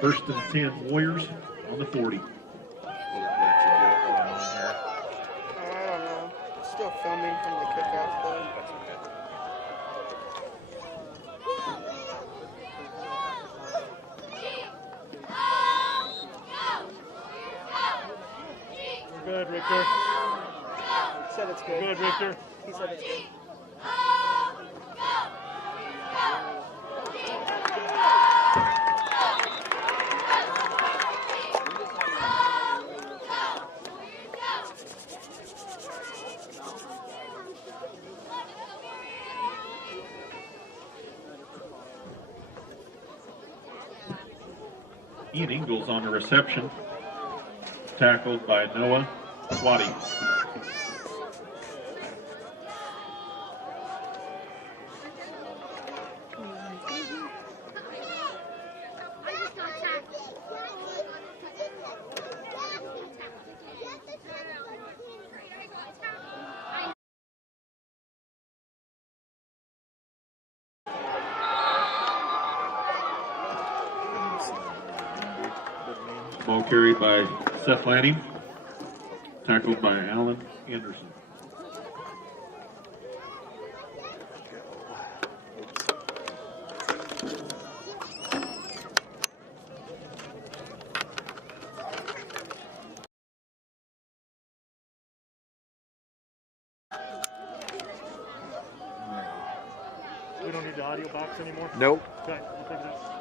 First and 10 Warriors on the 40. I don't know. Still filming from the kickoff though. Good, Richter. He said it's good. Good, Richter. He said it's good. Ian Ingles on the reception. Tackled by Noah Swati. Ball carried by Seth Lanning. Tackled by Alan Anderson. We don't need the audio box anymore? Nope. Okay, we'll take that.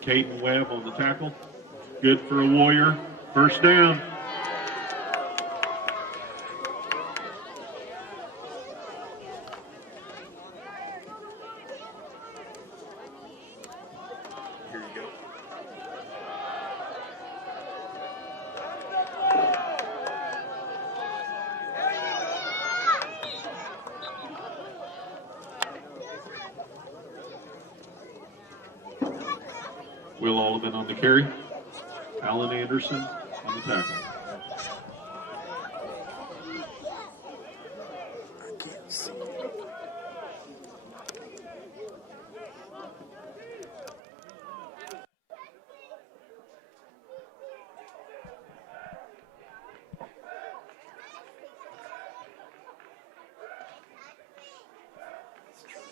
Caden Webb on the tackle. Good for a Warrior. First down. Here you go. Will Olivan on the carry. Alan Anderson on the tackle. I can't see.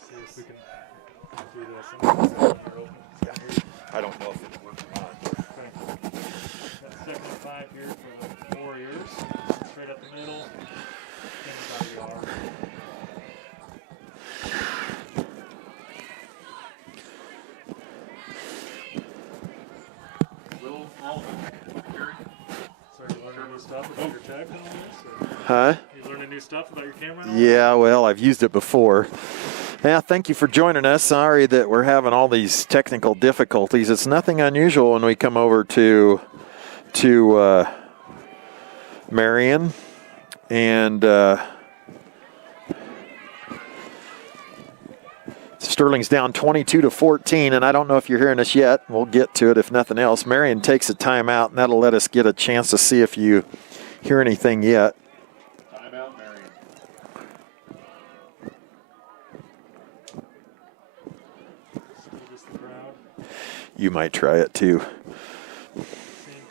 See if we can do this. I don't know if it works or not. Okay. Got second and 5 here for the Warriors. Straight up the middle. 10 yard. Will Olivan on the carry. So you learning new stuff about your tech and all this? Or Huh? you learning new stuff about your camera? And all Yeah, well, I've used it before. Yeah, thank you for joining us. Sorry that we're having all these technical difficulties. It's nothing unusual when we come over to Marion, and Sterling's down 22-14, and I don't know if you're hearing us yet. We'll get to it if nothing else. Marion takes a timeout, and that'll let us get a chance to see if you hear anything yet. Timeout, Marion. Just the crowd. You might try it too. Same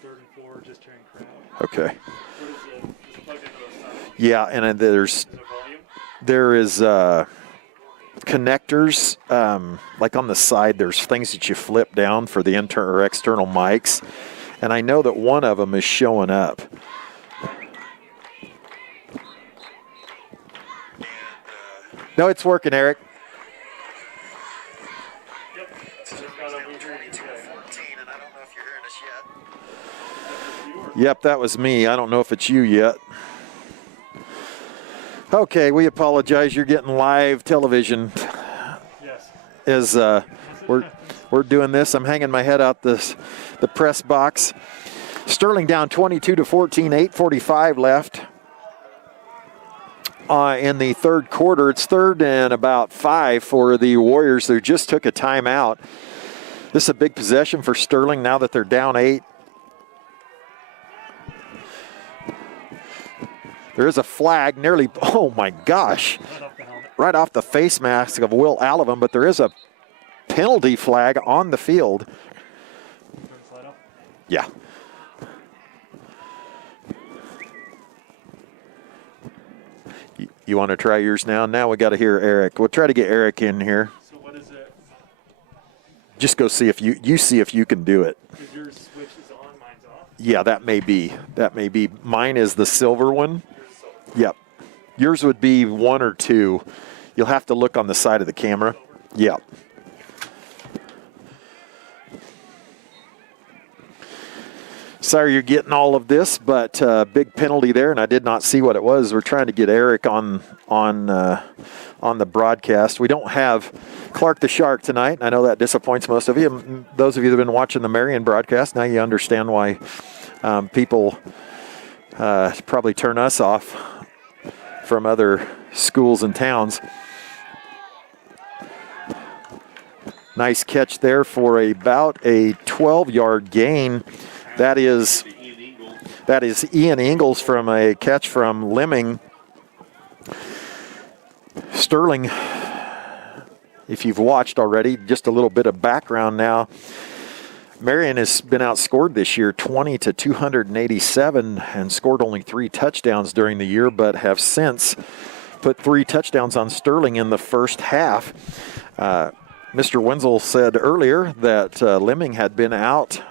3rd and 4, just hearing crowd. Okay. What is it? Is it plugged into the side? Yeah, and then Is it volume? there is connectors, like on the side, there's things that you flip down for the internal or external mics, and I know that one of them is showing up. No, it's working, Eric. Yep. Just got over here. Yep, that was me. I don't know if it's you yet. Okay, we apologize. You're getting live television Yes. as we're doing this. I'm hanging my head out the press box. Sterling down 22-14, 8:45 left. in the third quarter. It's 3rd and about 5 for the Warriors, who just took a timeout. This is a big possession for Sterling now that they're down 8. There is a flag nearly, oh my gosh, right off the face mask of Will Allivan, but there is a penalty flag on the field. Yeah. You want to try yours now? Now we got to hear Eric. We'll try to get Eric in here. So what is it? Just go see if you see if you can do it. Is your switch is on, mine's off? Yeah, that may be. That may be. Mine is the silver one. Yep. Yours would be 1 or 2. You'll have to look on the side of the camera. Yep. Sorry you're getting all of this, but big penalty there, and I did not see what it was. We're trying to get Eric on the broadcast. We don't have Clark the Shark tonight. I know that disappoints most of you. Those of you that have been watching the Marion broadcast, now you understand why people probably turn us off from other schools and towns. Nice catch there for about a 12-yard gain. That is Ian Ingles from a catch from Lemming. Sterling, if you've watched already, just a little bit of background now. Marion has been outscored this year 20-287 and scored only 3 touchdowns during the year, but have since put 3 touchdowns on Sterling in the first half. Mr. Wenzel said earlier that Lemming had been out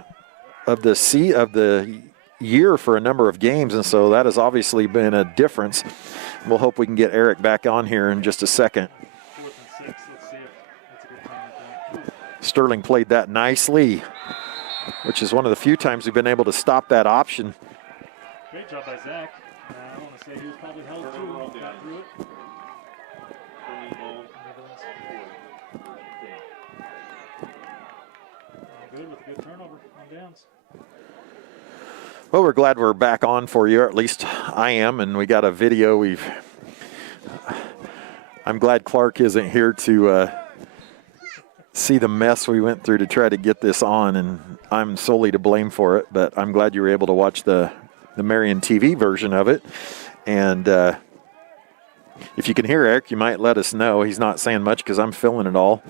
of the year for a number of games, and so that has obviously been a difference. We'll hope we can get Eric back on here in just a second. 4th and 6. Let's see if that's a good time to think. Sterling played that nicely, which is one of the few times we've been able to stop that option. Great job by Zach. I want to say he was probably held too. Got through it. Good with a good turnover on downs. Well, we're glad we're back on for you, or at least I am, and we got a video. I'm glad Clark isn't here to see the mess we went through to try to get this on, and I'm solely to blame for it, but I'm glad you were able to watch the Marion TV version of it. And if you can hear Eric, you might let us know. He's not saying much because I'm filling it all.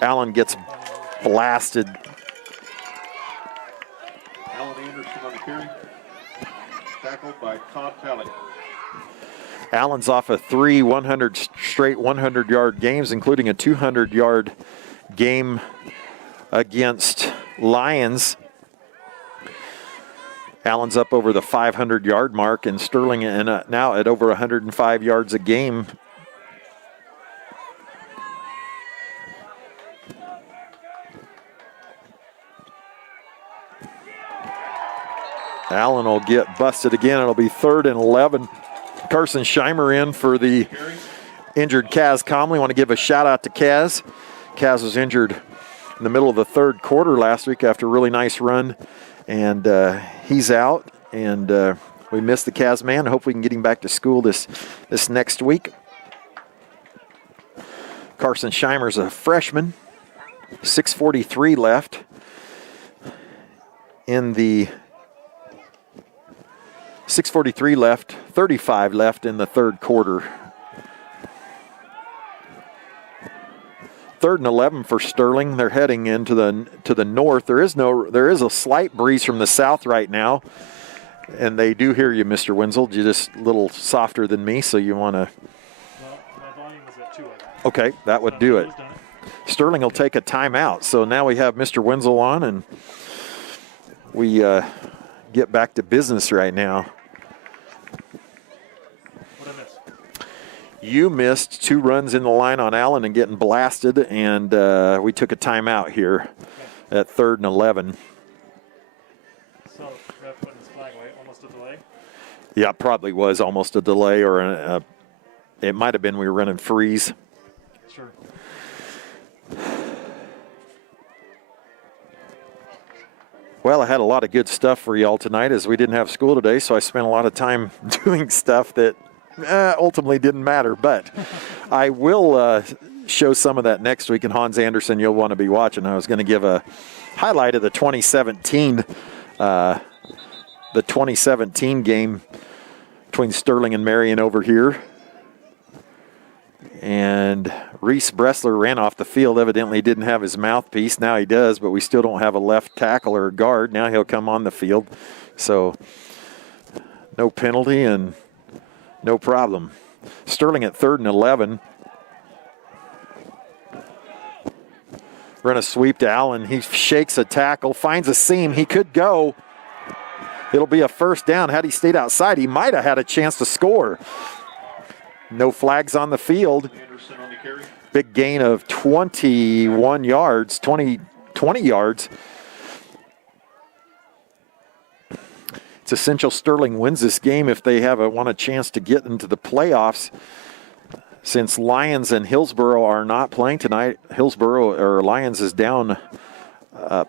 Allen gets blasted. Alan Anderson on the carry. Tackled by Todd Pellet. Allen's off of 3 straight 100-yard games, including a 200-yard game against Lions. Allen's up over the 500-yard mark, and Sterling now at over 105 yards a game. Allen will get busted again. It'll be 3rd and 11. Carson Scheimer in for the injured Kaz Comley. Want to give a shout out to Kaz. Kaz was injured in the middle of the 3rd quarter last week after a really nice run, and he's out. And we miss the Kaz man. I hope we can get him back to school this next week. Carson Scheimer's a freshman. 6:43 left in the 6:43 left, 35 left in the 3rd quarter. 3rd and 11 for Sterling. They're heading into the north. There is a slight breeze from the south right now, and they do hear you, Mr. Wenzel. You're just a little softer than me, so you want to. Well, my volume is at 2. Okay, that would do it. Sterling will take a timeout. So now we have Mr. Wenzel on, and we get back to business right now. What I missed? You missed 2 runs in the line on Allen and getting blasted, and we took a timeout here at 3rd and 11. So, ref putting his flag away, almost a delay. Yeah, probably was almost a delay, or it might have been we were running freeze. Sure. Well, I had a lot of good stuff for y'all tonight as we didn't have school today, so I spent a lot of time doing stuff that ultimately didn't matter. But I will show some of that next week, and Hans Anderson, you'll want to be watching. I was going to give a highlight of the 2017 game between Sterling and Marion over here. And Reese Bressler ran off the field, evidently didn't have his mouthpiece. Now he does, but we still don't have a left tackle or a guard. Now he'll come on the field. So no penalty and no problem. Sterling at 3rd and 11. Run a sweep to Allen. He shakes a tackle, finds a seam. He could go. It'll be a first down. Had he stayed outside, he might have had a chance to score. No flags on the field. Anderson on the carry. Big gain of 21 yards, 20 yards. It's essential Sterling wins this game if they want a chance to get into the playoffs. Since Lions and Hillsboro are not playing tonight, Lions is down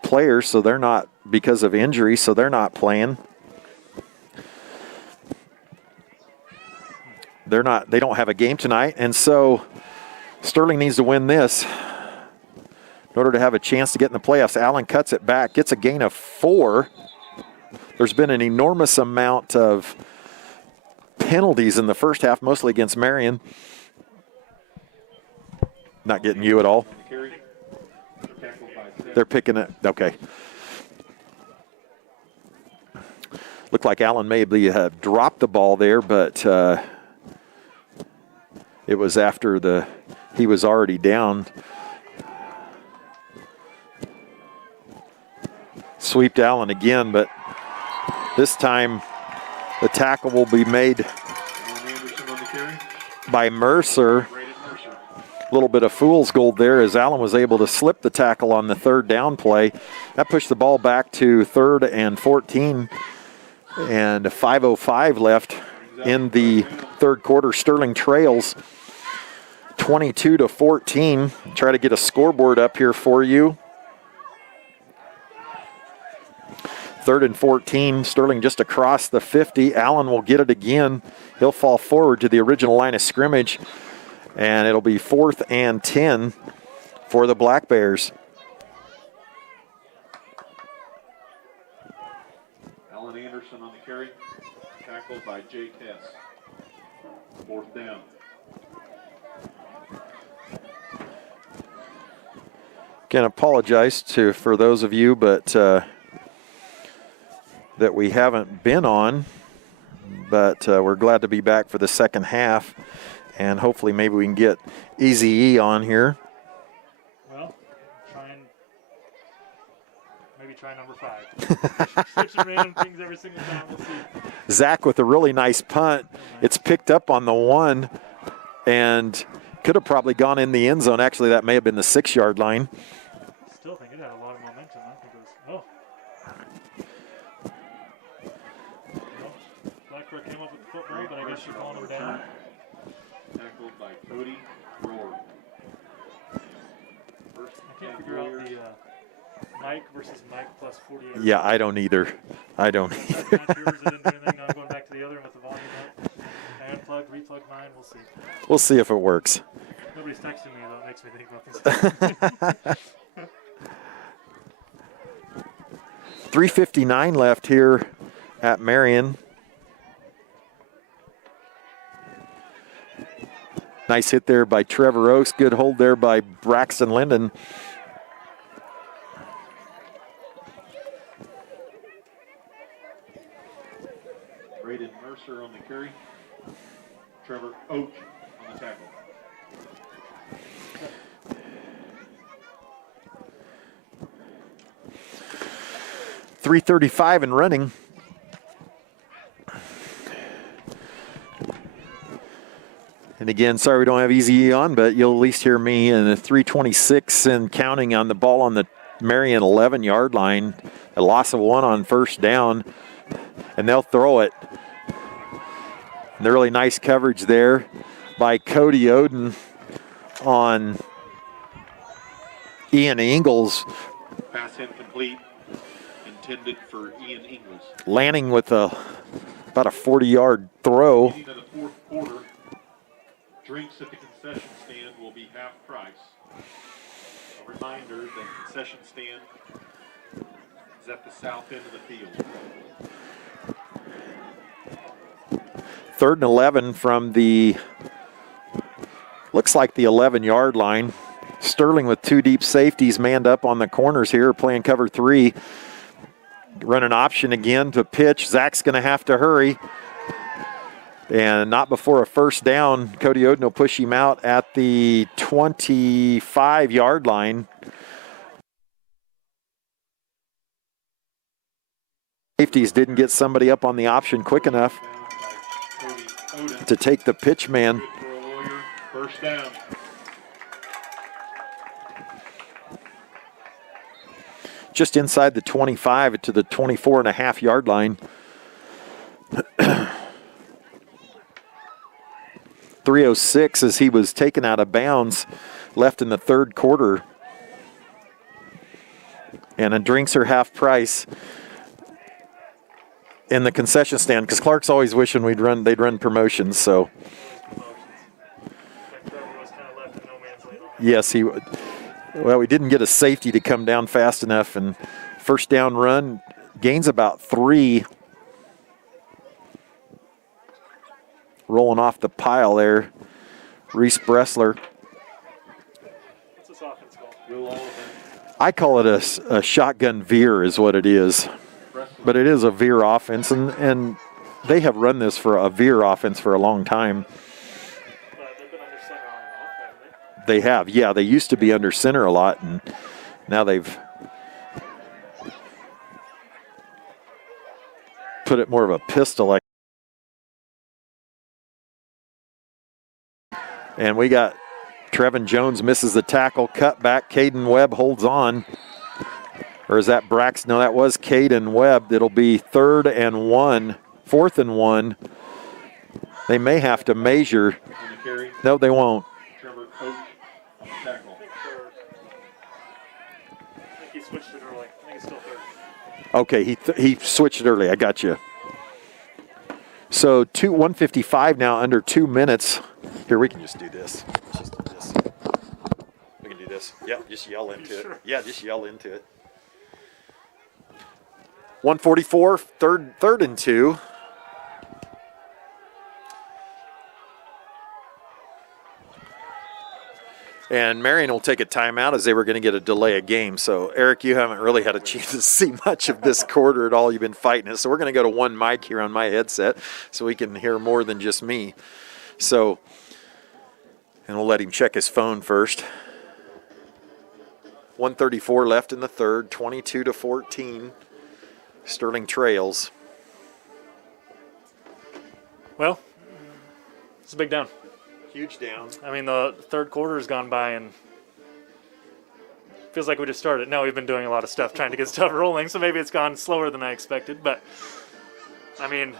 players, so they're not, because of injury, so they're not playing. They don't have a game tonight, and so Sterling needs to win this in order to have a chance to get in the playoffs. Allen cuts it back, gets a gain of 4. There's been an enormous amount of penalties in the first half, mostly against Marion. Not getting you at all. They're picking it. Okay. Looked like Allen maybe dropped the ball there, but it was after he was already down. Sweeped Allen again, but this time the tackle will be made by Mercer. A little bit of fool's gold there as Allen was able to slip the tackle on the 3rd down play. That pushed the ball back to 3rd and 14, and 5:05 left in the 3rd quarter. Sterling trails 22-14. Try to get a scoreboard up here for you. 3rd and 14. Sterling just across the 50. Allen will get it again. He'll fall forward to the original line of scrimmage, and it'll be 4th and 10 for the Black Bears. Alan Anderson on the carry. Tackled by Jake Hess. 4th down. Can apologize for those of you, but that we haven't been on. But we're glad to be back for the second half, and hopefully maybe we can get Easy E on here. Well, try number 5. Switching random things every single time. We'll see. Zach with a really nice punt. It's picked up on the 1 and could have probably gone in the end zone. Actually, that may have been the 6-yard line. Still think it had a lot of momentum. I think it was, Blackbird came up with the football, but I guess you're calling him down. Tackled by Cody Rohr. I can't figure out the Mike versus Mike plus 48. Yeah, I don't either. Not yours, I didn't do anything. Now I'm going back to the other one with the volume up. Unplug, replug mine, we'll see. We'll see if it works. Nobody's texting me, though. It makes me think about this. 3:59 left here at Marion. Nice hit there by Trevor Oaks. Good hold there by Braxton Linden. Braden Mercer on the carry. Trevor Oak on the tackle. .335 and running. And again, sorry we don't have Easy on, but you'll at least hear me. And a 3:26 and counting on the ball on the Marion 11-yard line. A loss of 1 on first down, and they'll throw it. And the really nice coverage there by Cody Oden on Ian Ingles. Pass incomplete. intended for Ian Ingles. Lanning with about a 40-yard throw. Beginning of the fourth quarter, drinks at the concession stand will be half price. A reminder, the concession stand is at the south end of the field. 3rd and 11 from the, looks like the 11-yard line. Sterling with 2 deep safeties manned up on the corners here, playing cover 3. Run an option again to pitch. Zach's going to have to hurry. And not before a first down. Cody Oden will push him out at the 25-yard line. Safeties didn't get somebody up on the option quick enough to take the pitch man. First down. Just inside the 25 to the 24.5-yard line. 3:06 as he was taken out of bounds, left in the 3rd quarter. And the drinks are half price in the concession stand because Clark's always wishing they'd run promotions. So yes, he would. Well, we didn't get a safety to come down fast enough, and first down run, gains about 3. Rolling off the pile there, Reese Bressler. What's this offense called? I call it a shotgun veer is what it is. But it is a veer offense, and they have run this for a veer offense for a long time. They've been under center on and off, haven't They have, yeah. They used to be under center a lot, and now they've put it more of a pistol. And we got Trevin Jones misses the tackle, cut back. Caden Webb holds on. Or is that Braxton? No, that was Caden Webb. It'll be 4th and 1. They may have to measure. No, they won't. Trevor Coach, tackle. I think he switched it early. I think it's still 3rd. Okay, he switched it early. I got you. So 1:55 now, under 2 minutes. Here, we can just do this. Just do this. We can do this. Yep, just yell into it. Sure? Yeah, just yell into it. 1:44, third and 2. And Marion will take a timeout as they were going to get a delay of game. So, Eric, you haven't really had a chance to see much of this quarter at all. You've been fighting it. So we're going to go to one mic here on my headset so we can hear more than just me. So, and we'll let him check his phone first. 1:34 left in the 3rd, 22-14. Sterling trails. Well, it's a big down. Huge down. I mean, the 3rd quarter has gone by and feels like we just started. No, we've been doing a lot of stuff trying to get stuff rolling, so maybe it's gone slower than I expected. But, I mean,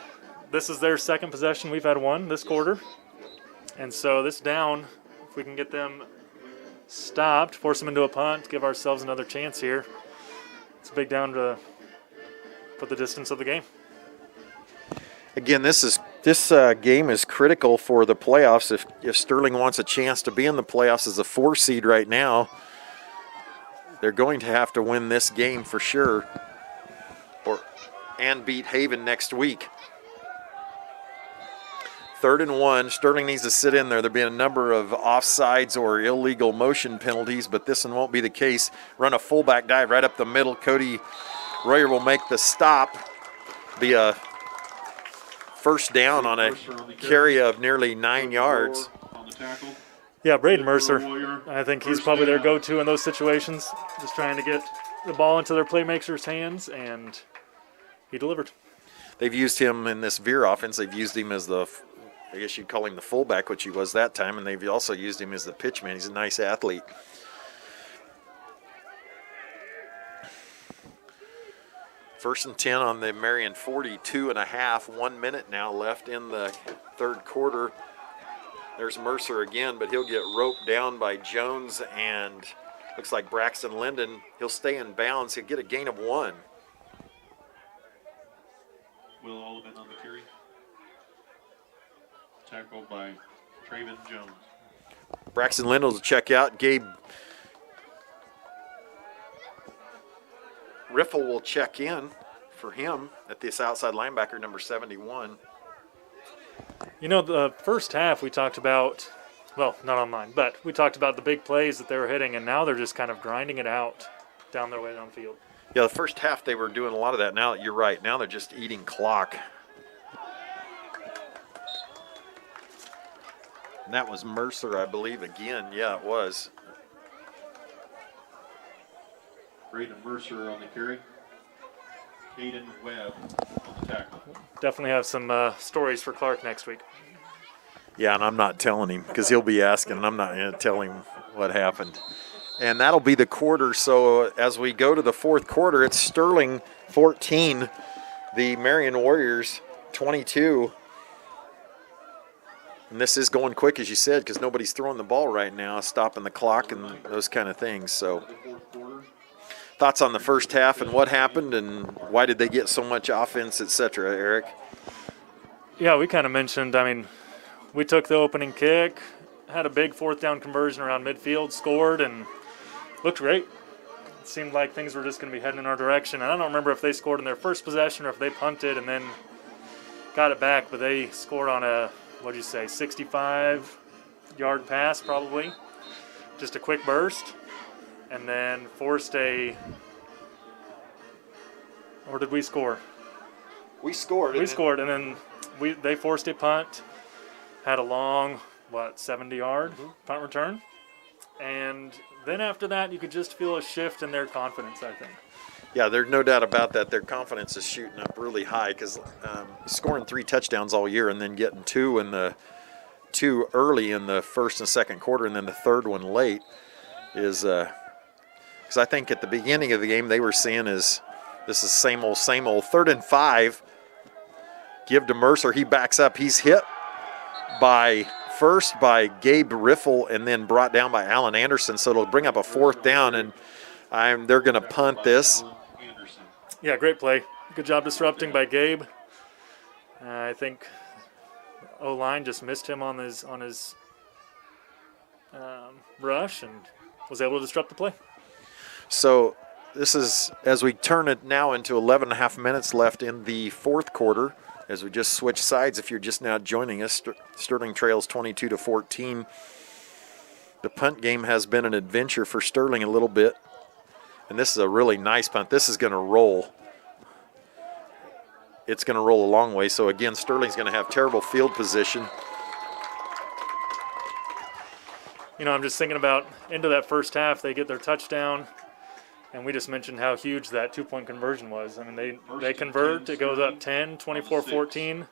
this is their 2nd possession. We've had 1 this quarter. And so this down, if we can get them stopped, force them into a punt, give ourselves another chance here, it's a big down to put the distance of the game. Again, this game is critical for the playoffs. If Sterling wants a chance to be in the playoffs as a 4 seed right now, they're going to have to win this game for sure, and beat Haven next week. 3rd and 1. Sterling needs to sit in there. There'll be a number of offsides or illegal motion penalties, but this one won't be the case. Run a fullback dive right up the middle. Cody Royer will make the stop. Be a first down on a carry of nearly 9 yards. Yeah, Braden Mercer, I think he's probably their go-to in those situations, just trying to get the ball into their playmakers' hands, and he delivered. They've used him in this veer offense. They've used him as I guess you'd call him the fullback, which he was that time, and they've also used him as the pitchman. He's a nice athlete. First and 10 on the Marion 42.5. 1 minute now left in the 3rd quarter. There's Mercer again, but he'll get roped down by Jones and looks like Braxton Linden. He'll stay in bounds. He'll get a gain of 1. Will Olivan on the carry. Tackled by Traven Jones. Braxton Lindell to check out. Gabe Riffle will check in for him at this outside linebacker, number 71. You know, the first half we talked about, well, not on mine, but we talked about the big plays that they were hitting, and now they're just kind of grinding it out down their way downfield. Yeah, the first half they were doing a lot of that. Now you're right. Now they're just eating clock. And that was Mercer, I believe, again. Yeah, it was. Braden Mercer on the carry. Caden Webb on the tackle. Definitely have some stories for Clark next week. Yeah, and I'm not telling him because he'll be asking, and I'm not going to tell him what happened. And that'll be the quarter. So as we go to the fourth quarter, it's Sterling 14, the Marion Warriors 22. And this is going quick, as you said, because nobody's throwing the ball right now, stopping the clock and those kind of things. So thoughts on the first half and what happened and why did they get so much offense, et cetera, Eric? Yeah, we kind of mentioned, I mean, we took the opening kick, had a big fourth down conversion around midfield, scored, and looked great. It seemed like things were just going to be heading in our direction. And I don't remember if they scored in their first possession or if they punted and then got it back, but they scored on a, what'd you say, 65-yard pass probably. Just a quick burst. And then forced a, or did we score? We scored. We scored, and then they forced a punt, had a long, 70-yard punt return. And then after that, you could just feel a shift in their confidence, I think. Yeah, there's no doubt about that. Their confidence is shooting up really high because scoring 3 touchdowns all year and then getting two early in the first and second quarter and then the third one late is because I think at the beginning of the game they were seeing is this is same old, 3rd and 5. Give to Mercer. He backs up. He's hit first by Gabe Riffle and then brought down by Alan Anderson. So it'll bring up a 4th down, and they're going to punt this. Yeah, great play. Good job disrupting by Gabe. I think O-line just missed him on his rush and was able to disrupt the play. So this is, as we turn it now into 11 and a half minutes left in the fourth quarter, as we just switch sides. If you're just now joining us, Sterling trails 22-14. The punt game has been an adventure for Sterling a little bit. And this is a really nice punt. This is going to roll. It's going to roll a long way. So, again, Sterling's going to have terrible field position. You know, I'm just thinking about into that first half, they get their touchdown. And we just mentioned how huge that 2-point conversion was. I mean, they convert. It goes up 10, 24-14.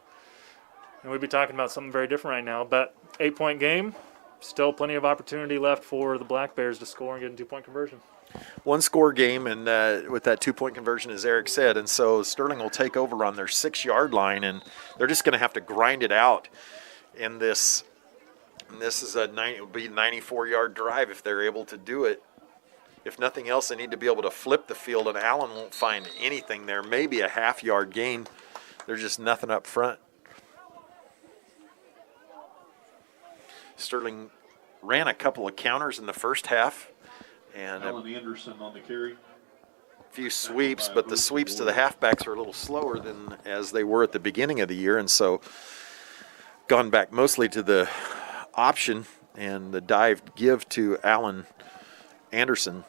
And we'd be talking about something very different right now. But 8-point game, still plenty of opportunity left for the Black Bears to score and get a 2-point conversion. 1-score game, and with that 2-point conversion, as Eric said. And so Sterling will take over on their 6-yard line, and they're just going to have to grind it out in this. And this is it will be a 94-yard drive if they're able to do it. If nothing else, they need to be able to flip the field, and Allen won't find anything there. Maybe a half-yard gain. There's just nothing up front. Sterling ran a couple of counters in the first half. And Alan Anderson on the carry. A few sweeps, but the sweeps to the halfbacks are a little slower than as they were at the beginning of the year. And so gone back mostly to the option and the dive give to Alan Anderson,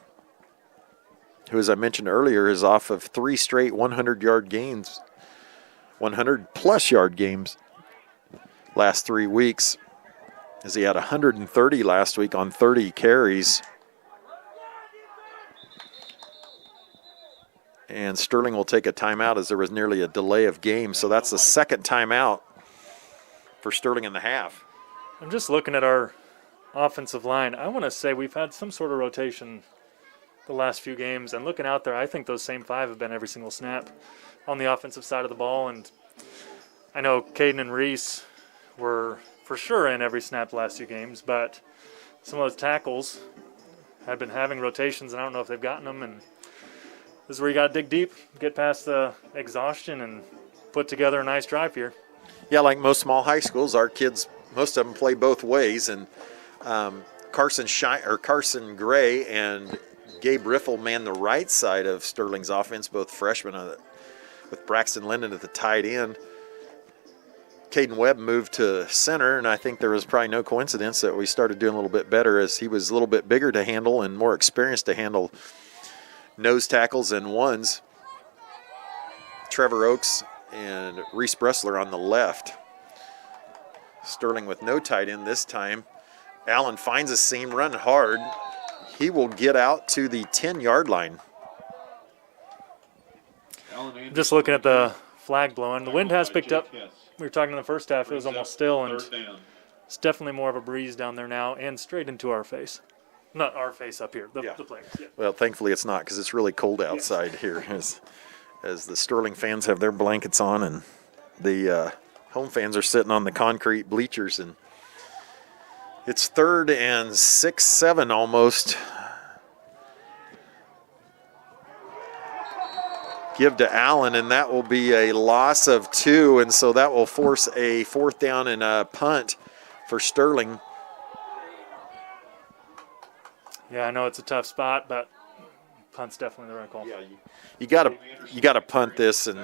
who, as I mentioned earlier, is off of 3 straight 100-yard games, 100-plus yard games last 3 weeks, as he had 130 last week on 30 carries. And Sterling will take a timeout as there was nearly a delay of game. So that's the second timeout for Sterling in the half. I'm just looking at our offensive line. I want to say we've had some sort of rotation the last few games. And looking out there, I think those same 5 have been every single snap on the offensive side of the ball. And I know Caden and Reese were for sure in every snap the last 2 games. But some of those tackles have been having rotations, and I don't know if they've gotten them. And this is where you got to dig deep, get past the exhaustion, and put together a nice drive here. Yeah, like most small high schools, our kids, most of them play both ways, and Carson Gray and Gabe Riffle man the right side of Sterling's offense, both freshmen, with Braxton Linden at the tight end. Caden Webb moved to center, and I think there was probably no coincidence that we started doing a little bit better as he was a little bit bigger to handle and more experienced to handle nose tackles and ones. Trevor Oakes and Reese Bressler on the left. Sterling with no tight end this time. Allen finds a seam, running hard. He will get out to the 10-yard line. Just looking at the flag blowing. The wind has picked up. We were talking in the first half, it was almost still, and it's definitely more of a breeze down there now and straight into our face. Not our face up here, the players. Yeah. Well, thankfully it's not, because it's really cold outside here as the Sterling fans have their blankets on and the home fans are sitting on the concrete bleachers. And it's 3rd and 6, 7 almost. Give to Allen, and that will be a loss of 2, and so that will force a 4th down and a punt for Sterling. Yeah, I know it's a tough spot, but punt's definitely the right call. Yeah, you got to punt this, and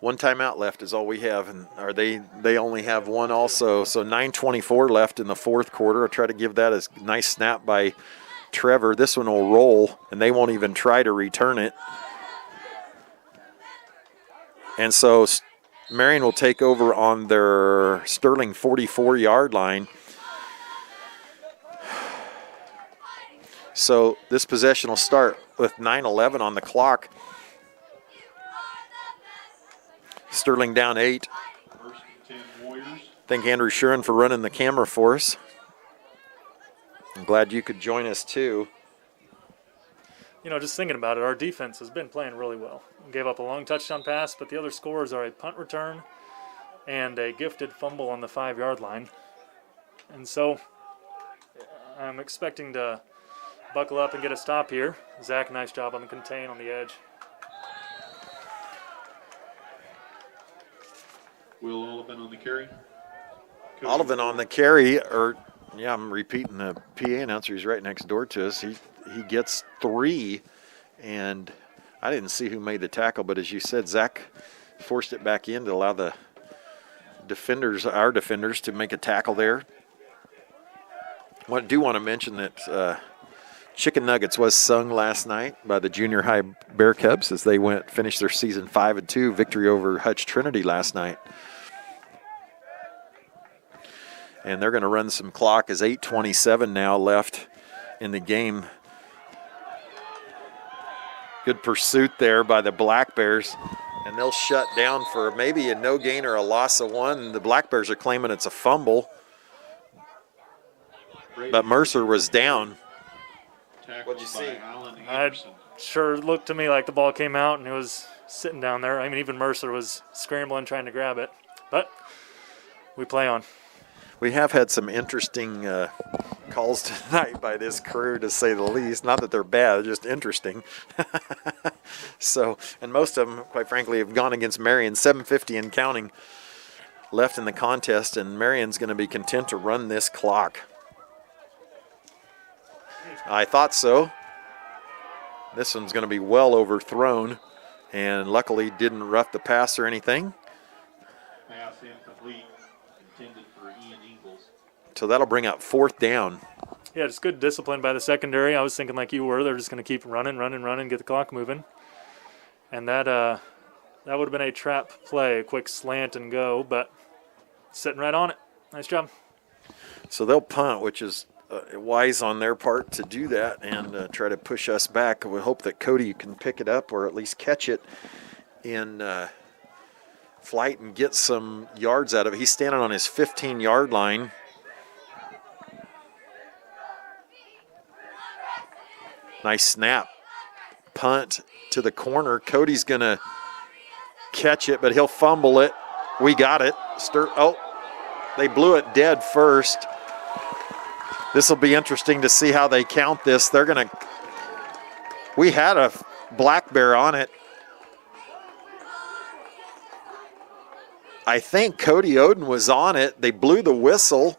one timeout left is all we have, and they only have one also. So 9:24 left in the 4th quarter. I'll try to give that a nice snap by Trevor. This one will roll, and they won't even try to return it. And so Marion will take over on their Sterling 44-yard line. So this possession will start with 9:11 on the clock. Sterling down 8. Thank Andrew Shuren for running the camera for us. I'm glad you could join us too. You know, just thinking about it, our defense has been playing really well. We gave up a long touchdown pass, but the other scores are a punt return and a gifted fumble on the 5-yard line. And so I'm expecting to buckle up and get a stop here. Zach, nice job on the contain on the edge. Will Olivan on the carry? Olivan on the carry, I'm repeating the PA announcer. He's right next door to us. He gets 3, and I didn't see who made the tackle, but as you said, Zach forced it back in to allow the our defenders, to make a tackle there. I do want to mention that Chicken Nuggets was sung last night by the junior high Bear Cubs as they finished their season 5-2 victory over Hutch Trinity last night. And they're going to run some clock as 8:27 now left in the game. Good pursuit there by the Black Bears, and they'll shut down for maybe a no gain or a loss of 1. The Black Bears are claiming it's a fumble, but Mercer was down. What'd you see? It sure looked to me like the ball came out and it was sitting down there. I mean, even Mercer was scrambling trying to grab it, but we play on. We have had some interesting calls tonight by this crew, to say the least. Not that they're bad, they're just interesting. So, and most of them, quite frankly, have gone against Marion. 7:50 and counting left in the contest, and Marion's going to be content to run this clock. I thought so. This one's going to be well overthrown, and luckily didn't rough the pass or anything. Pass incomplete, intended for Ian Ingles. So that'll bring up 4th down. Yeah, just good discipline by the secondary. I was thinking like you were. They're just going to keep running, get the clock moving. And that would have been a trap play, a quick slant and go, but sitting right on it. Nice job. So they'll punt, which is wise on their part to do that and try to push us back. We hope that Cody can pick it up or at least catch it in flight and get some yards out of it. He's standing on his 15-yard line. Nice snap. Punt to the corner. Cody's going to catch it, but he'll fumble it. We got it. They blew it dead first. This will be interesting to see how they count this. We had a Black Bear on it. I think Cody Oden was on it. They blew the whistle,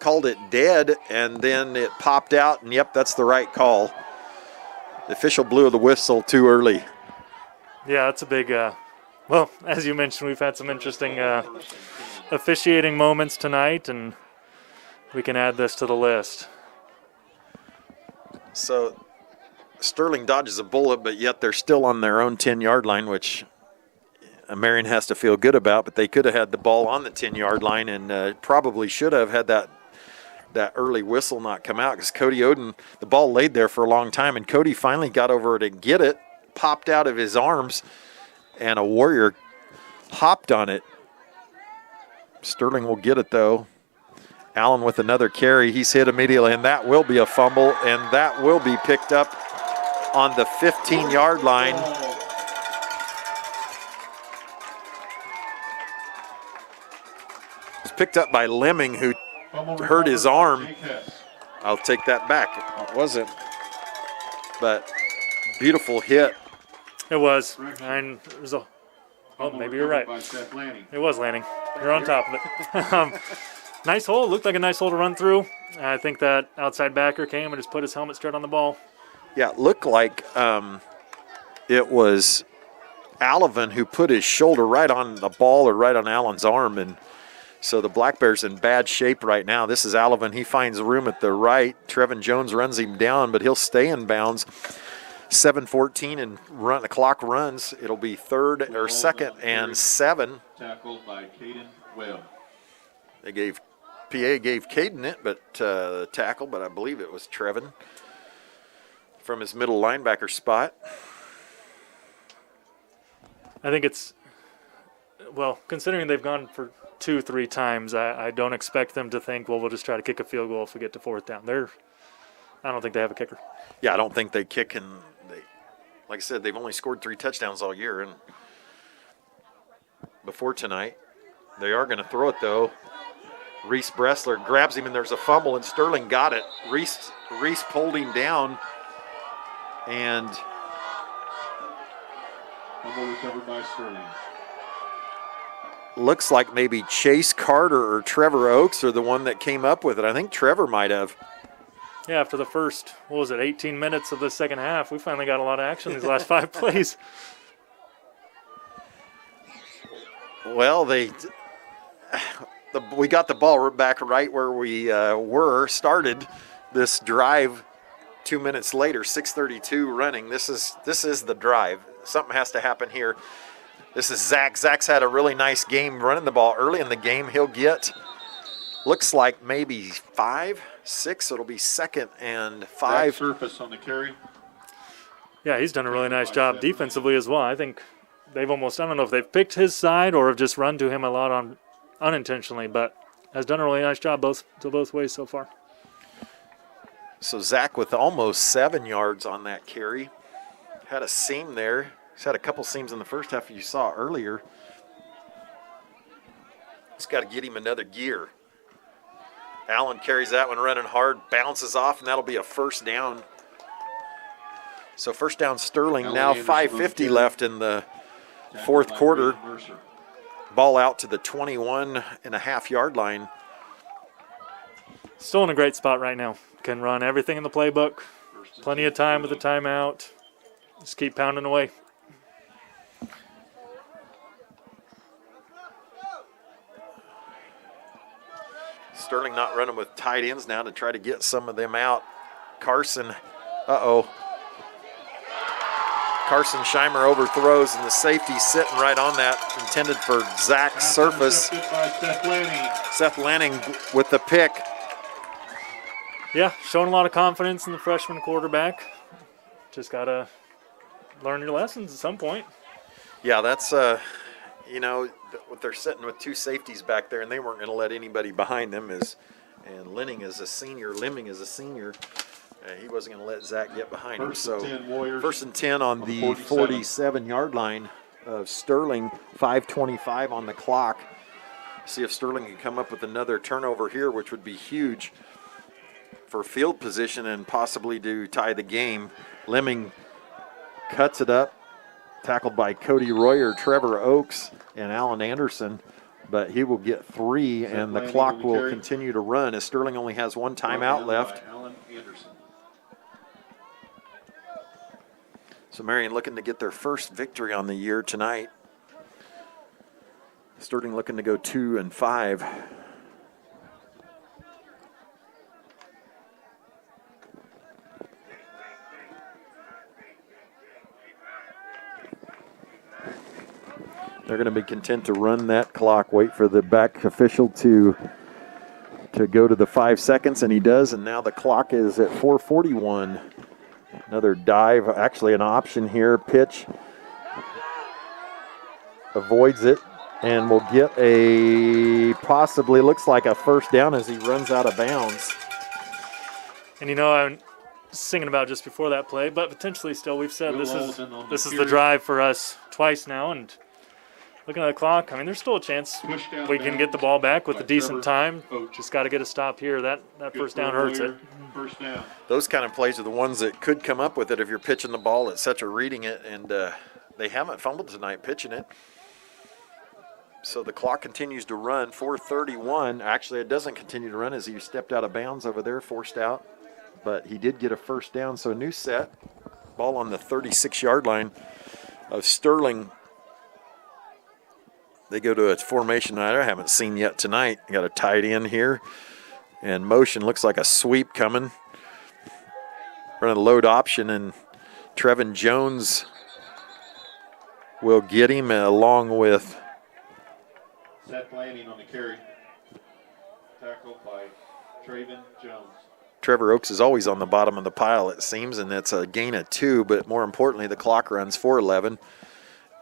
called it dead, and then it popped out, and yep, that's the right call. The official blew the whistle too early. Yeah, that's a big, well, as you mentioned, we've had some interesting officiating moments tonight, and we can add this to the list. So Sterling dodges a bullet, but yet they're still on their own 10-yard line, which Marion has to feel good about, but they could have had the ball on the 10-yard line and probably should have had that early whistle not come out, because Cody Oden, the ball laid there for a long time, and Cody finally got over to get it, popped out of his arms, and a Warrior hopped on it. Sterling will get it, though. Allen with another carry. He's hit immediately, and that will be a fumble, and that will be picked up on the 15-yard line. It's picked up by Lemming, who hurt his arm. I'll take that back. It wasn't. But beautiful hit. It was. And it was oh, maybe you're right. It was Lanning. You're on top of it. Nice hole. Looked like a nice hole to run through. I think that outside backer came and just put his helmet straight on the ball. Yeah, it looked like it was Alvin who put his shoulder right on the ball or right on Allen's arm, and so the Black Bears in bad shape right now. This is Alvin. He finds room at the right. Trevin Jones runs him down, but he'll stay in bounds. 7:14 and the clock runs. It'll be second and 7. Tackled by Caden Webb. PA gave Caden it, but tackle, but I believe it was Trevin from his middle linebacker spot. I think it's, well, considering they've gone for 2-3 times, I don't expect them to think, well, we'll just try to kick a field goal if we get to 4th down. I don't think they have a kicker. Yeah, I don't think they kick, and like I said, they've only scored 3 touchdowns all year, and before tonight. They are going to throw it, though. Reese Bressler grabs him, and there's a fumble, and Sterling got it. Reese pulled him down, and fumble recovered by Sterling. Looks like maybe Chase Carter or Trevor Oakes are the one that came up with it. I think Trevor might have. Yeah, after the first, 18 minutes of the second half, we finally got a lot of action these last 5 plays. Well, we got the ball back right where we started this drive 2 minutes later, 6:32 running. This is the drive. Something has to happen here. This is Zach. Zach's had a really nice game running the ball early in the game. He'll get, looks like maybe 5, 6. It'll be 2nd and 5. Zach Surface on the carry. Yeah, he's done a really nice job defensively as well. I think they've almost, I don't know if they've picked his side or have just run to him a lot unintentionally, but has done a really nice job both ways so far. So Zach with almost 7 yards on that carry. Had a seam there. He's had a couple seams in the first half you saw earlier. He's got to get him another gear. Allen carries that one running hard, bounces off, and that'll be a 1st down. So 1st down Sterling, now 5:50 left in the 4th quarter. Ball out to the 21.5-yard line. Still in a great spot right now. Can run everything in the playbook. Plenty of time with the timeout. Just keep pounding away. Sterling not running with tight ends now to try to get some of them out. Carson Scheimer overthrows, and the safety sitting right on that, intended for Zach Surface. Seth Lanning with the pick. Yeah, showing a lot of confidence in the freshman quarterback. Just got to learn your lessons at some point. Yeah, that's, what they're sitting with 2 safeties back there, and they weren't going to let anybody behind them. And Lemming is a senior. He wasn't going to let Zach get behind him. So 1st and 10 on the 47-yard line of Sterling, 5:25 on the clock. See if Sterling can come up with another turnover here, which would be huge for field position and possibly to tie the game. Lemming cuts it up, tackled by Cody Royer, Trevor Oakes, and Alan Anderson. But he will get 3, and the clock will continue to run as Sterling only has 1 timeout left. So Marion looking to get their first victory on the year tonight. Sterling looking to go 2-5. They're going to be content to run that clock, wait for the back official to go to the 5 seconds, and he does, and now the clock is at 4:41. Another dive, actually an option here, pitch. Avoids it, and will get a, possibly looks like a first down as he runs out of bounds. And you know, I'm singing about just before that play, but potentially still, we've said this is the drive for us twice now, and looking at the clock, I mean, there's still a chance we can get the ball back with a decent time. Just got to get a stop here. That first down hurts it. First down. Those kind of plays are the ones that could come up with it if you're pitching the ball, etc., reading it, and they haven't fumbled tonight pitching it. So the clock continues to run, 4:31. Actually, it doesn't continue to run as he stepped out of bounds over there, forced out. But he did get a first down, so a new set. Ball on the 36-yard line of Sterling. They go to a formation that I haven't seen yet tonight. Got a tight end here. And motion looks like a sweep coming. Running a load option, and Trevin Jones will get him along with Seth Lanning on the carry. Tackled by Trayvon Jones. Trevor Oakes is always on the bottom of the pile, it seems, and that's a gain of 2, but more importantly, the clock runs 4:11.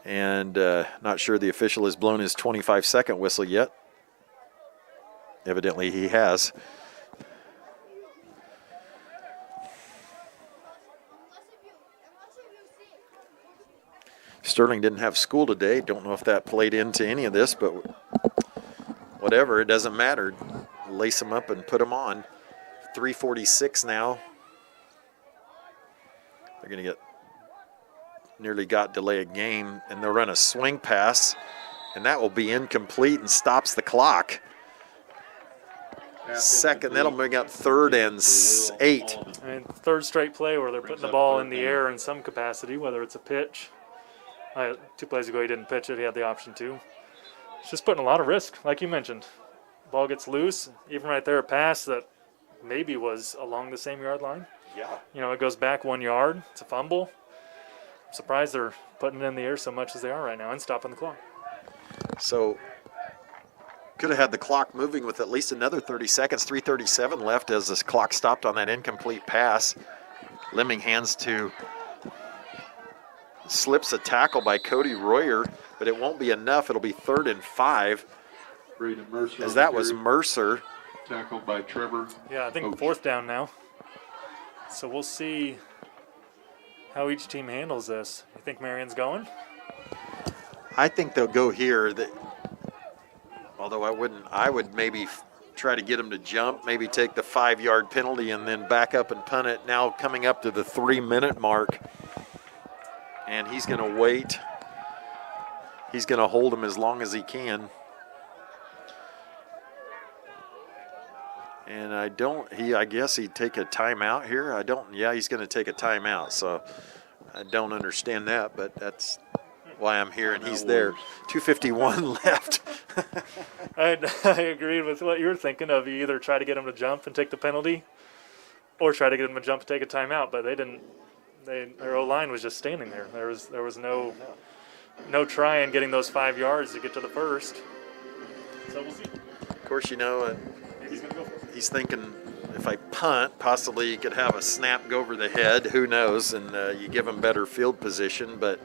And not sure the official has blown his 25-second whistle yet. Evidently he has. Sterling didn't have school today. Don't know if that played into any of this, but whatever, it doesn't matter. Lace them up and put them on. 3:46 now. They're going to get nearly got delay a game, and they'll run a swing pass, and that will be incomplete and stops the clock. Second, that'll bring up 3rd and 8. I mean, 3rd straight play where they're putting the ball in the air in some capacity, whether it's a pitch. 2 plays ago he didn't pitch it, he had the option to. It's just putting a lot of risk, like you mentioned. Ball gets loose, even right there a pass that maybe was along the same yard line. Yeah. You know, it goes back 1 yard, it's a fumble. I'm surprised they're putting it in the air so much as they are right now and stopping the clock. So could have had the clock moving with at least another 30 seconds. 3:37 left as this clock stopped on that incomplete pass. Lemming hands to, slips a tackle by Cody Royer, but it won't be enough. It'll be 3rd and 5. Braden Mercer. As that was Mercer. Tackled by Trevor. Yeah, I think Oakes. 4th down now. So we'll see how each team handles this. You think Marion's going? I think they'll go here. Although I would maybe try to get him to jump, maybe take the 5-yard penalty and then back up and punt it. Now coming up to the 3-minute mark. And he's going to wait. He's going to hold him as long as he can. And I guess he'd take a timeout here. Yeah, he's going to take a timeout. So I don't understand that, but that's why I'm here and he's there. 2:51 left. I agreed with what you were thinking of. You either try to get him to jump and take the penalty or try to get him to jump and take a timeout, but they didn't. Their O-line was just standing there. There was no try in getting those 5 yards to get to the first. So we'll see. Of course, you know, He's going to go for it. he's thinking if I punt, possibly you could have a snap go over the head. Who knows? And you give him better field position. But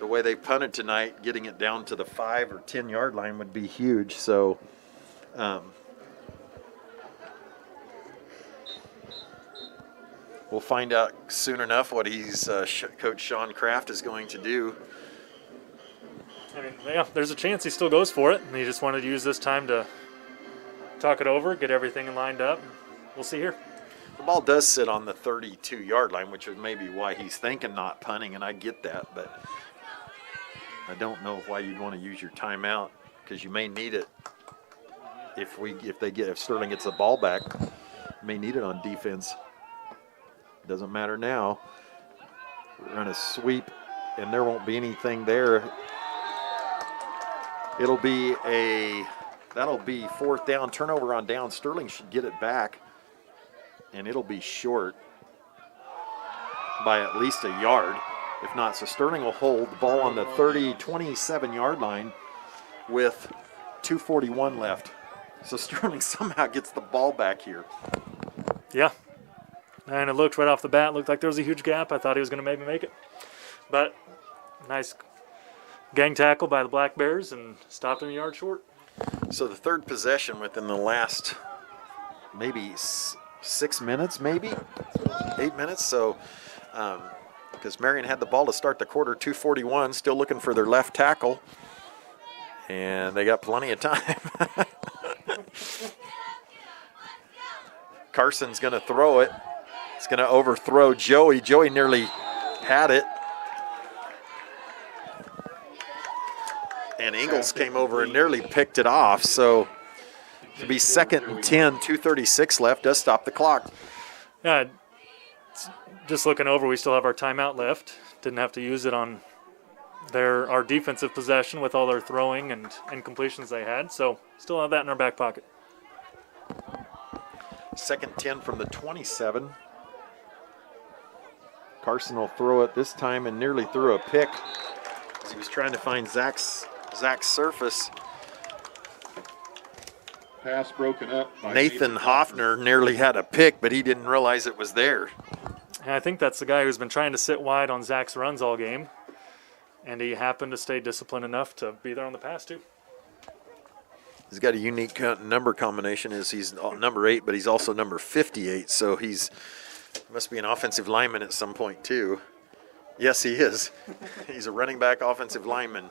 the way they punted tonight, getting it down to the 5 or 10-yard line would be huge. So we'll find out soon enough what Coach Sean Kraft is going to do. I mean, yeah, there's a chance he still goes for it, and he just wanted to use this time to talk it over, get everything lined up. We'll see here. The ball does sit on the 32-yard line, which is maybe why he's thinking not punting, and I get that, but I don't know why you'd want to use your timeout, because you may need it if Sterling gets the ball back. You may need it on defense. Doesn't matter now. We're going to sweep, and there won't be anything there. That'll be 4th down, turnover on down. Sterling should get it back, and it'll be short by at least a yard, if not. So Sterling will hold the ball on the 27-yard line with 2:41 left. So Sterling somehow gets the ball back here. Yeah. And it looked right off the bat, looked like there was a huge gap. I thought he was going to maybe make it. But nice gang tackle by the Black Bears and stopped him a yard short. So the third possession within the last maybe 6 minutes, maybe 8 minutes. So because Marion had the ball to start the quarter, 2:41, still looking for their left tackle. And they got plenty of time. Carson's going to throw it. It's going to overthrow Joey. Joey nearly had it. And Ingles came over and nearly picked it off. So it'll be 2nd and 10, 2:36 left. Does stop the clock. Yeah, just looking over, we still have our timeout left. Didn't have to use it on our defensive possession with all their throwing and incompletions they had. So still have that in our back pocket. 2nd 10 from the 27. Carson will throw it this time and nearly threw a pick. He was trying to find Zach's surface. Pass broken up by Nathan Hoffner nearly had a pick, but he didn't realize it was there. And I think that's the guy who's been trying to sit wide on Zach's runs all game. And he happened to stay disciplined enough to be there on the pass, too. He's got a unique number combination. He's number 8, but he's also number 58. So must be an offensive lineman at some point, too. Yes, he is. He's a running back offensive lineman.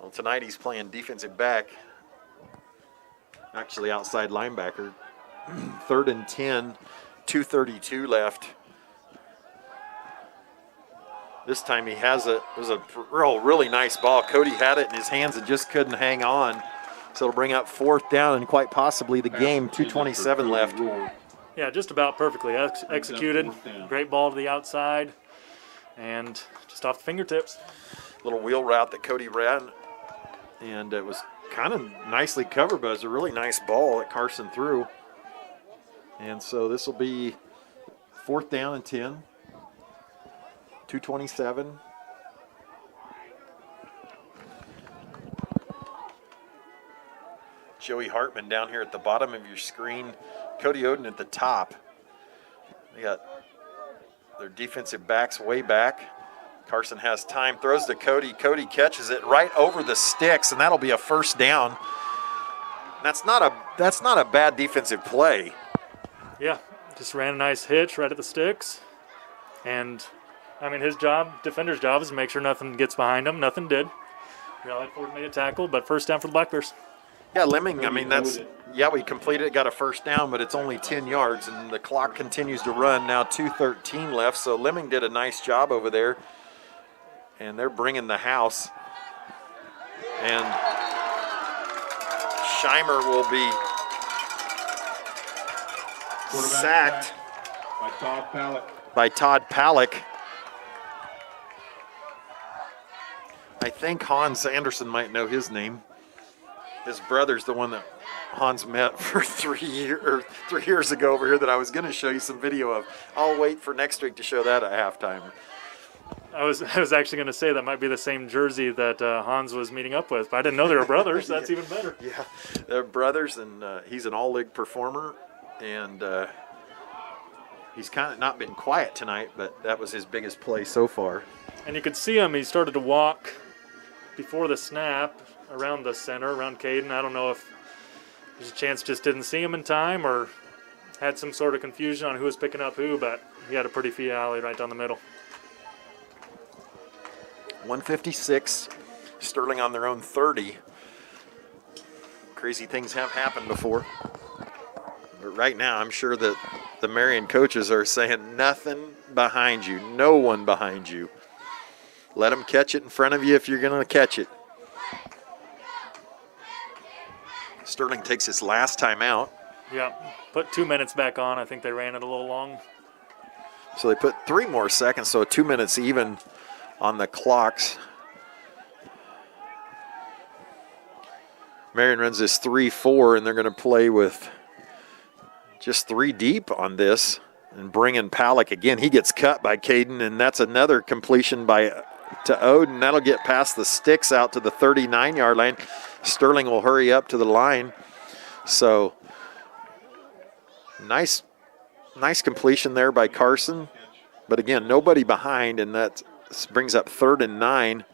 Well, tonight he's playing defensive back. Actually, outside linebacker. 3rd and 10, 2:32 left. This time he has it. It was a really nice ball. Cody had it in his hands and just couldn't hang on. So it'll bring up 4th down and quite possibly the game. 2:27 left. Yeah, just about perfectly executed. Great ball to the outside and just off the fingertips. Little wheel route that Cody ran. And it was kind of nicely covered, but it was a really nice ball that Carson threw. And so this will be 4th down and 10. 2:27. Joey Hartman down here at the bottom of your screen. Cody Oden at the top. They got their defensive backs way back. Carson has time, throws to Cody. Cody catches it right over the sticks, and that'll be a 1st down. That's not a bad defensive play. Yeah, just ran a nice hitch right at the sticks. And I mean, defender's job is to make sure nothing gets behind him. Nothing did. Rallied forward, made a tackle, but 1st down for the Black Bears. Yeah, Lemming, I mean, we completed it, got a 1st down, but it's only 10 yards, and the clock continues to run. Now 2:13 left, so Lemming did a nice job over there, and they're bringing the house. And Scheimer will be sacked by Todd Pallick. I think Hans Anderson might know his name. His brother's the one that Hans met for 3 years ago over here that I was going to show you some video of. I'll wait for next week to show that at halftime. I was actually going to say that might be the same jersey that Hans was meeting up with, but I didn't know they were brothers. That's even better. Yeah, they're brothers, and he's an all-league performer, and he's kind of not been quiet tonight, but that was his biggest play so far. And you could see him. He started to walk before the snap around the center, around Caden. I don't know if there's a chance just didn't see him in time or had some sort of confusion on who was picking up who, but he had a pretty free alley right down the middle. 156, Sterling on their own 30. Crazy things have happened before. But right now, I'm sure that the Marion coaches are saying nothing behind you, no one behind you. Let them catch it in front of you if you're going to catch it. Sterling takes his last time out. Yeah, put 2 minutes back on. I think they ran it a little long. So they put 3 more seconds, so 2 minutes even on the clocks. Marion runs this 3-4, and they're going to play with just 3 deep on this and bring in Palak again. He gets cut by Caden, and that's another completion to Oden. That'll get past the sticks out to the 39-yard line. Sterling will hurry up to the line. So nice completion there by Carson. But again, nobody behind, and that brings up 3rd and 9.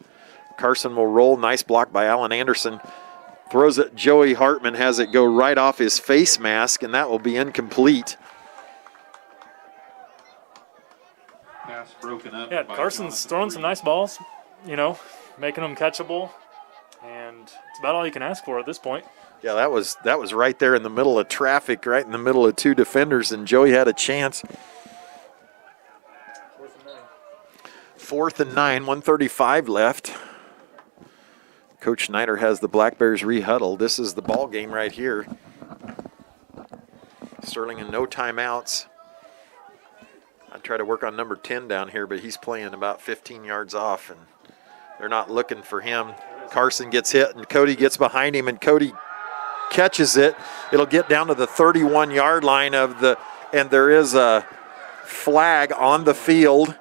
Carson will roll. Nice block by Allen Anderson. Throws it. Joey Hartman has it go right off his face mask, and that will be incomplete. Pass broken up. Yeah, by Carson's Jonathan throwing some Reed. nice balls, you know, making them catchable, and it's about all you can ask for at this point. Yeah, that was right there in the middle of traffic, right in the middle of 2 defenders, and Joey had a chance. 4th and 9, 1:35 left. Coach Schneider has the Black Bears rehuddled. This is the ball game right here. Sterling in no timeouts. I'd try to work on number 10 down here, but he's playing about 15 yards off, and they're not looking for him. Carson gets hit, and Cody gets behind him, and Cody catches it. It'll get down to the 31-yard line and there is a flag on the field.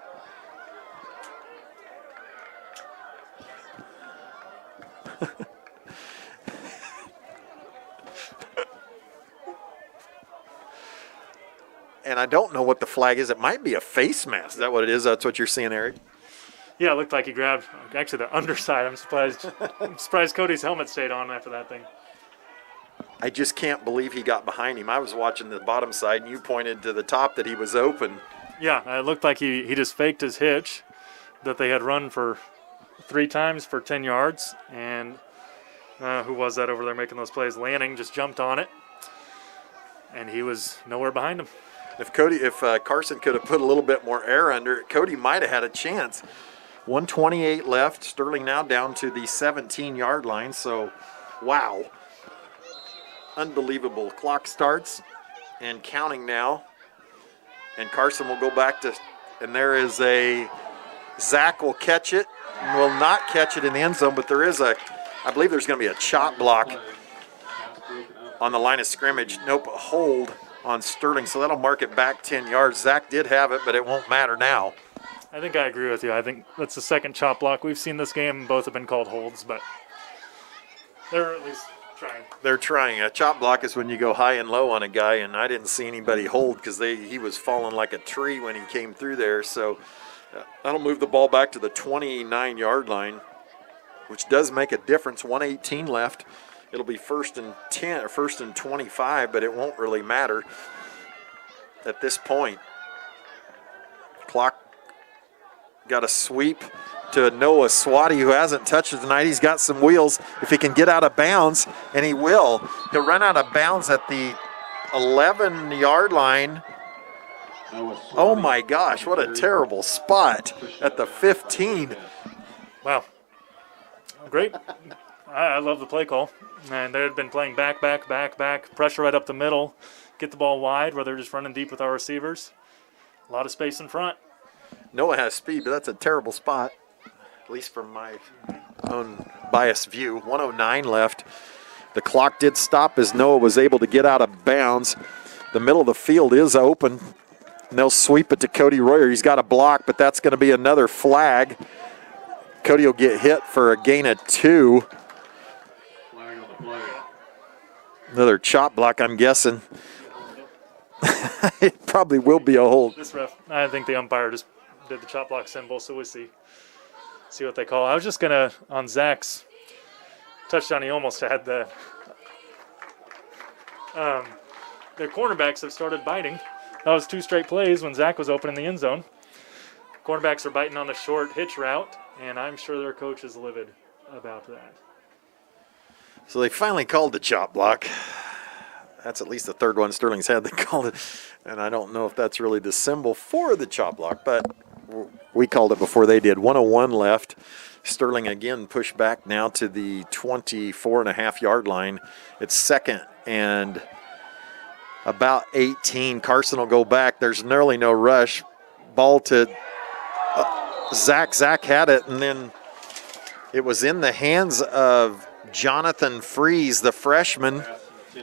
And I don't know what the flag is. It might be a face mask. Is that what it is? That's what you're seeing, Eric? Yeah, it looked like he grabbed actually the underside. I'm surprised Cody's helmet stayed on after that thing. I just can't believe he got behind him. I was watching the bottom side, and you pointed to the top that he was open. Yeah, it looked like he just faked his hitch that they had run for 3 times for 10 yards. And who was that over there making those plays? Lanning just jumped on it, and he was nowhere behind him. If Carson could have put a little bit more air under it, Cody might have had a chance. 1:28 left. Sterling now down to the 17-yard line. So, wow. Unbelievable. Clock starts and counting now. And Carson will go back to, and there is Zach will catch it and will not catch it in the end zone, but I believe there's going to be a chop block on the line of scrimmage. Nope, a hold on Sterling, so that'll mark it back 10 yards. Zach did have it, but it won't matter now. I think I agree with you. I think that's the second chop block we've seen this game. Both have been called holds, but they're at least trying. They're trying. A chop block is when you go high and low on a guy, and I didn't see anybody hold because he was falling like a tree when he came through there. So that'll move the ball back to the 29-yard line, which does make a difference. 1:18 left. It'll be 1st and 10 or 1st and 25, but it won't really matter at this point. Clock got a sweep to Noah Swati, who hasn't touched it tonight. He's got some wheels. If he can get out of bounds, and he will, he'll run out of bounds at the 11-yard line. Oh my gosh, what a terrible spot at the 15. Wow. Great. I love the play call. And they had been playing back, pressure right up the middle, get the ball wide where they're just running deep with our receivers. A lot of space in front. Noah has speed, but that's a terrible spot, at least from my own biased view. 1:09 left. The clock did stop as Noah was able to get out of bounds. The middle of the field is open, and they'll sweep it to Cody Royer. He's got a block, but that's going to be another flag. Cody will get hit for a gain of 2. Flag on the play. Another chop block, I'm guessing. It probably will be a hold. This ref, I think the umpire just did the chop block symbol, so we'll see what they call. I was just going to, on Zach's touchdown, he almost had the their cornerbacks have started biting. That was 2 straight plays when Zach was open in the end zone. Cornerbacks are biting on the short hitch route, and I'm sure their coach is livid about that. So they finally called the chop block. That's at least the third one Sterling's had. They called it, and I don't know if that's really the symbol for the chop block, but we called it before they did. 1:01 left. Sterling again pushed back now to the 24.5-yard line. It's second and about 18. Carson will go back. There's nearly no rush. Ball to Zach. Zach had it, and then it was in the hands of Jonathan Freeze, the freshman,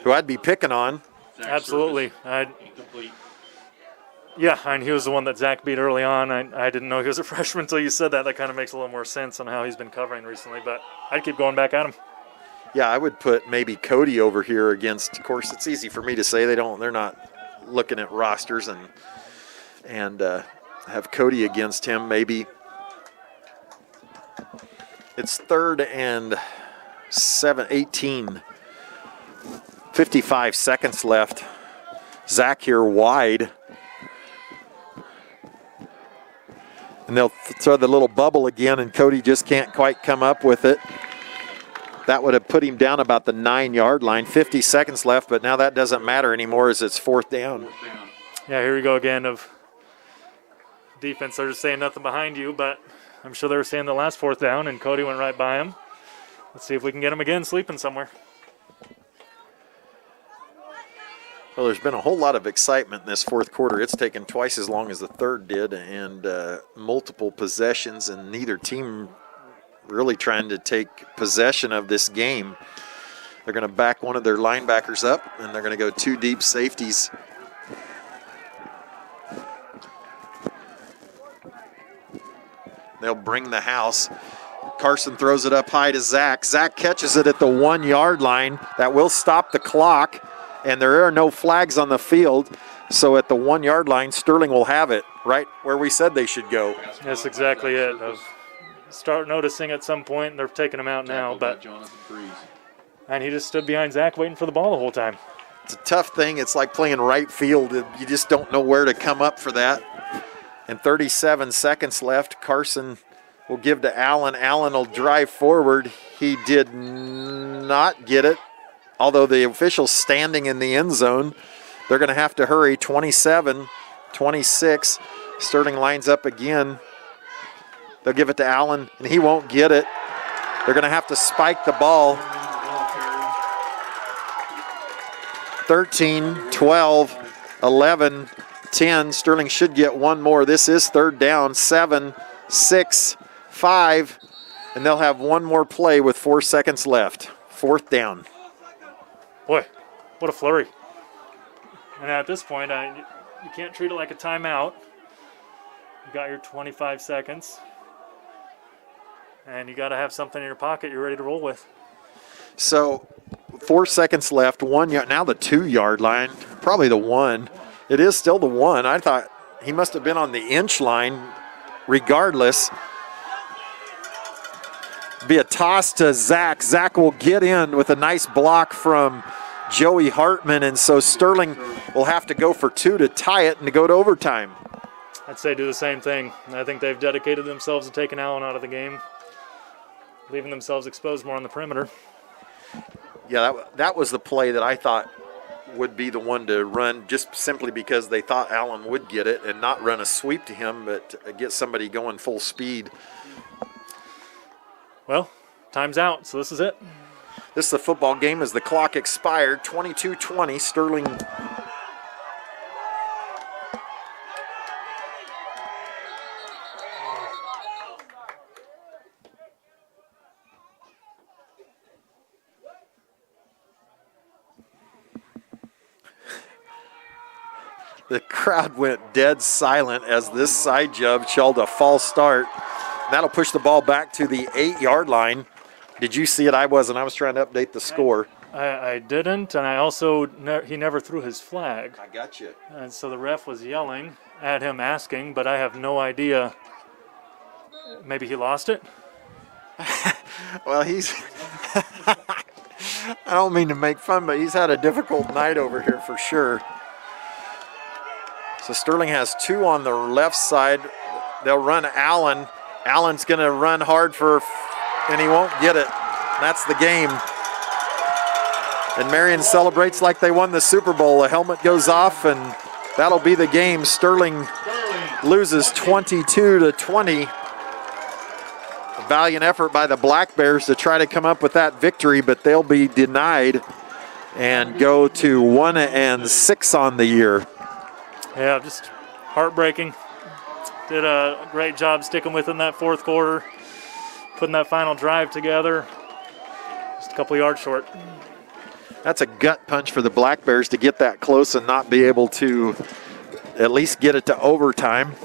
who I'd be picking on. Absolutely. Yeah, and he was the one that Zach beat early on. I didn't know he was a freshman until you said that. That kind of makes a little more sense on how he's been covering recently, but I'd keep going back at him. Yeah, I would put maybe Cody over here against, of course, it's easy for me to say. They're not looking at rosters and have Cody against him maybe. It's 3rd and 18. 55 seconds left. Zach here wide. And they'll throw the little bubble again, and Cody just can't quite come up with it. That would have put him down about the 9-yard line. 50 seconds left, but now that doesn't matter anymore as it's 4th down. Yeah, here we go again of defense. They're just saying nothing behind you, but I'm sure they were saying the last 4th down, and Cody went right by him. Let's see if we can get him again sleeping somewhere. Well, there's been a whole lot of excitement in this 4th quarter. It's taken twice as long as the 3rd did, and multiple possessions, and neither team really trying to take possession of this game. They're going to back one of their linebackers up, and they're going to go 2 deep safeties. They'll bring the house. Carson throws it up high to Zach. Zach catches it at the 1-yard line. That will stop the clock, and there are no flags on the field. So at the 1-yard line, Sterling will have it right where we said they should go. That's exactly it. Start noticing at some point, they're taking him out now, but and he just stood behind Zach waiting for the ball the whole time. It's a tough thing. It's like playing right field. You just don't know where to come up for that. And 37 seconds left. Carson will give to Allen. Allen will drive forward. He did not get it, although the official's standing in the end zone. They're going to have to hurry. 27, 26. Sterling lines up again. They'll give it to Allen, and he won't get it. They're going to have to spike the ball. 13, 12, 11, 10. Sterling should get one more. This is 3rd down. 7, 6, 5. And they'll have one more play with 4 seconds left. 4th down. Boy, what a flurry. And at this point, you can't treat it like a timeout. You got your 25 seconds. And you got to have something in your pocket you're ready to roll with. So 4 seconds left, 1 yard, now the 2-yard line, probably the 1. It is still the 1. I thought he must have been on the inch line regardless. Be a toss to Zach. Zach will get in with a nice block from Joey Hartman, and so Sterling will have to go for 2 to tie it and to go to overtime. I'd say do the same thing. I think they've dedicated themselves to taking Allen out of the game, leaving themselves exposed more on the perimeter. Yeah, that was the play that I thought would be the one to run, just simply because they thought Allen would get it and not run a sweep to him, but get somebody going full speed. Well, time's out, so this is it. This is a football game as the clock expired. 22-20, Sterling. The crowd went dead silent as this side jump shelled a false start. That'll push the ball back to the 8-yard line. Did you see it? I wasn't. I was trying to update the score. I didn't, and I also, he never threw his flag. I got you. And so the ref was yelling at him asking, but I have no idea. Maybe he lost it? Well, he's, I don't mean to make fun, but he's had a difficult night over here for sure. So Sterling has 2 on the left side. They'll run Allen. Allen's going to run hard and he won't get it. That's the game. And Marion celebrates like they won the Super Bowl. A helmet goes off, and that'll be the game. Sterling loses 22-20. A valiant effort by the Black Bears to try to come up with that victory, but they'll be denied and go to 1-6 on the year. Yeah, just heartbreaking. Did a great job sticking with it in that fourth quarter, putting that final drive together. Just a couple yards short. That's a gut punch for the Black Bears to get that close and not be able to at least get it to overtime.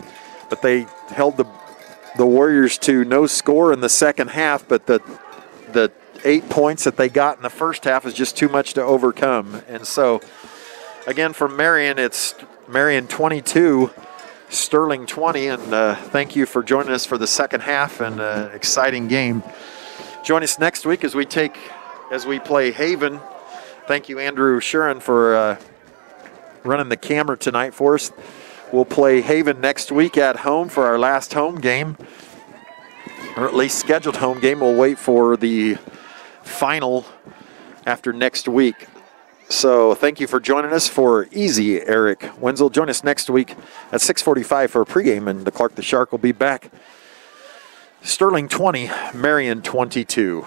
But they held the Warriors to no score in the second half, but the 8 points that they got in the first half is just too much to overcome. And so, again, from Marion, it's Marion 22, Sterling 20, and thank you for joining us for the second half and an exciting game. Join us next week as we play Haven. Thank you, Andrew Shuren, for running the camera tonight for us. We'll play Haven next week at home for our last home game, or at least scheduled home game. We'll wait for the final after next week. So thank you for joining us for Easy Eric Wenzel. Join us next week at 6:45 for a pregame, and the Clark the Shark will be back. Sterling 20, Marion 22.